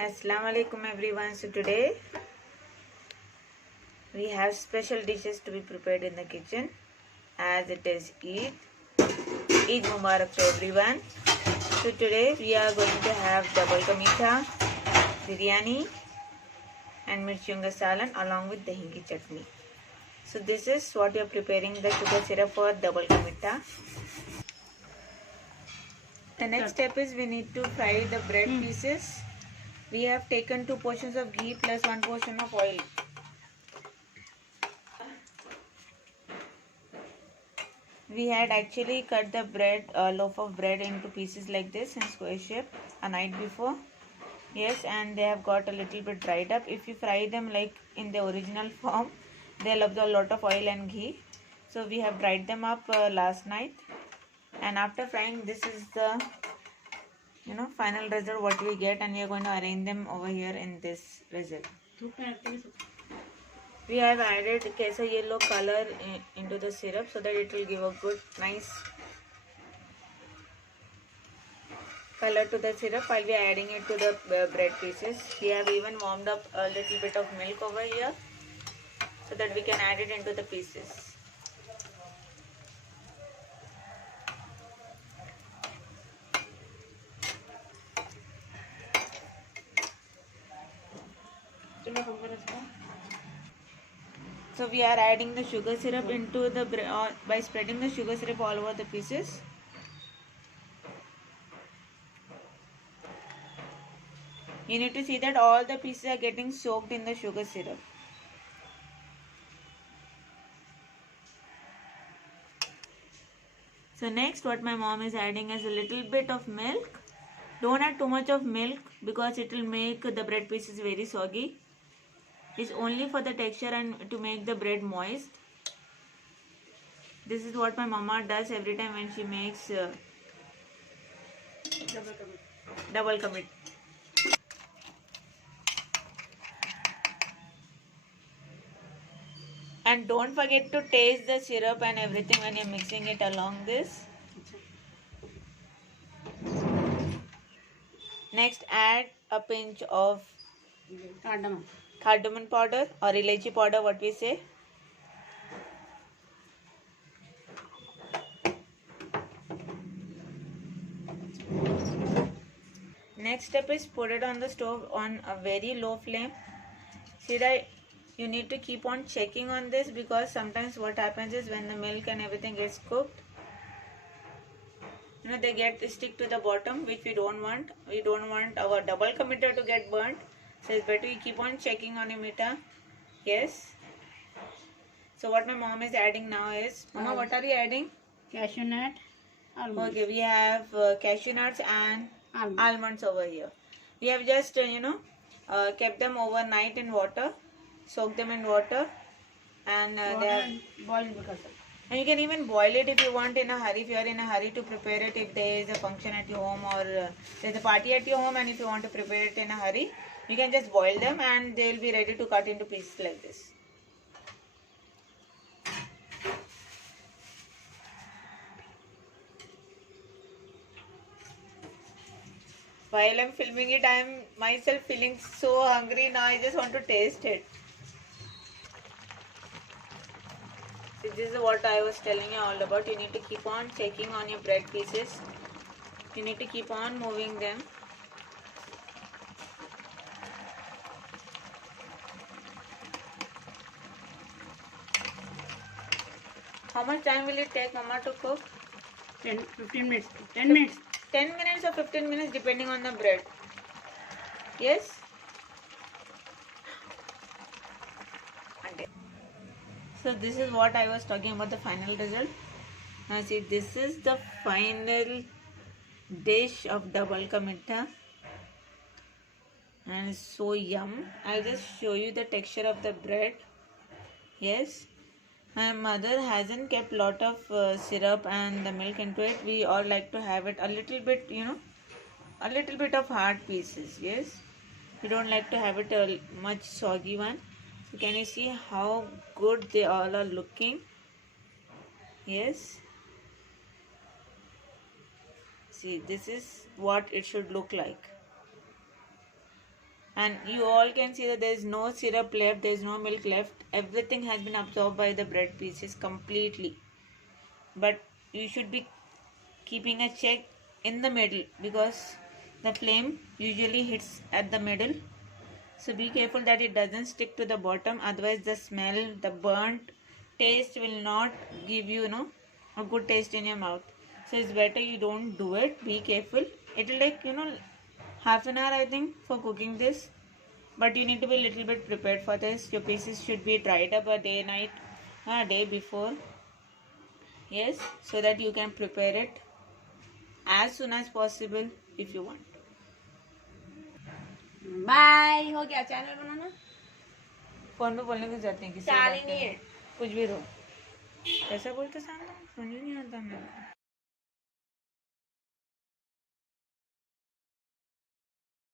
Assalamu alaikum everyone. So today we have special dishes to be prepared in the kitchen as it is Eid. Eid Mubarak to everyone. So today we are going to have double ka meetha, biryani and mirchiunga salan along with dahi ki chutney. So this is what we are preparing the sugar syrup for double ka meetha. The next step is we need to fry the bread pieces. We have taken 2 portions of ghee plus 1 portion of oil. We had actually cut the bread, loaf of bread into pieces like this in square shape a night before. Yes, and they have got a little bit dried up. If you fry them like in the original form, they'll absorb a lot of oil and ghee. So we have dried them up last night. And after frying, this is the final result what we get, and we are going to arrange them over here in this result. We have added Kesar yellow color into the syrup so that it will give a good nice color to the syrup while we are adding it to the bread pieces. We have even warmed up a little bit of milk over here so that we can add it into the pieces. So we are adding the sugar syrup into the by spreading the sugar syrup all over the pieces. You need to see that all the pieces are getting soaked in the sugar syrup. So next what my mom is adding is a little bit of milk. Don't add too much of milk because it will make the bread pieces very soggy. It's only for the texture and to make the bread moist. This is what my mama does every time when she makes double commit. And don't forget to taste the syrup and everything when you're mixing it along this. Next, add a pinch of cardamom powder or elaichi powder, what we say. Next step is put it on the stove on a very low flame. See that you need to keep on checking on this because sometimes what happens is when the milk and everything gets cooked, they stick to the bottom, which we don't want. We don't want our double committer to get burnt. So it's better you keep on checking on your meter. Yes. So what my mom is adding now is, Mama, what are you adding? Cashew nut. Almonds. Okay, we have cashew nuts and almonds over here. We have just kept them overnight in water, soak them in water, and they have boiled because of. And you can even boil it if you want in a hurry. If you are in a hurry to prepare it, if there is a function at your home or there's a party at your home, and if you want to prepare it in a hurry, you can just boil them and they will be ready to cut into pieces like this. While I'm filming it, I am myself feeling so hungry now. I just want to taste it. So this is what I was telling you all about. You need to keep on checking on your bread pieces. You need to keep on moving them. How much time will it take, Mama, to cook? 15 minutes. 10 minutes. 10 minutes or 15 minutes depending on the bread. Yes? So this is what I was talking about, the final result. Now see, this is the final dish of double ka meetha. And it's so yum. I'll just show you the texture of the bread. Yes. My mother hasn't kept lot of syrup and the milk into it. We all like to have it a little bit, a little bit of hard pieces. Yes. We don't like to have it a much soggy one. So can you see how good they all are looking? Yes. See, this is what it should look like. and you all can see that there is no syrup left, there is no milk left. Everything has been absorbed by the bread pieces completely. But you should be keeping a check in the middle, because the flame usually hits at the middle. So be careful that it doesn't stick to the bottom, otherwise the smell, the burnt taste will not give you, a good taste in your mouth. So it's better you don't do it. Be careful. It will take, half an hour I think for cooking this. But you need to be a little bit prepared for this. Your pieces should be dried up a day before. Yes, so that you can prepare it as soon as possible if you want. Bye. हो गया channel बनाना. Phone में बोलने की जरूरत नहीं, किसी से चाल बात ही नहीं है. करनी. कुछ भी रहो, ऐसा बोलते सामने समझ नहीं आता मेरे को.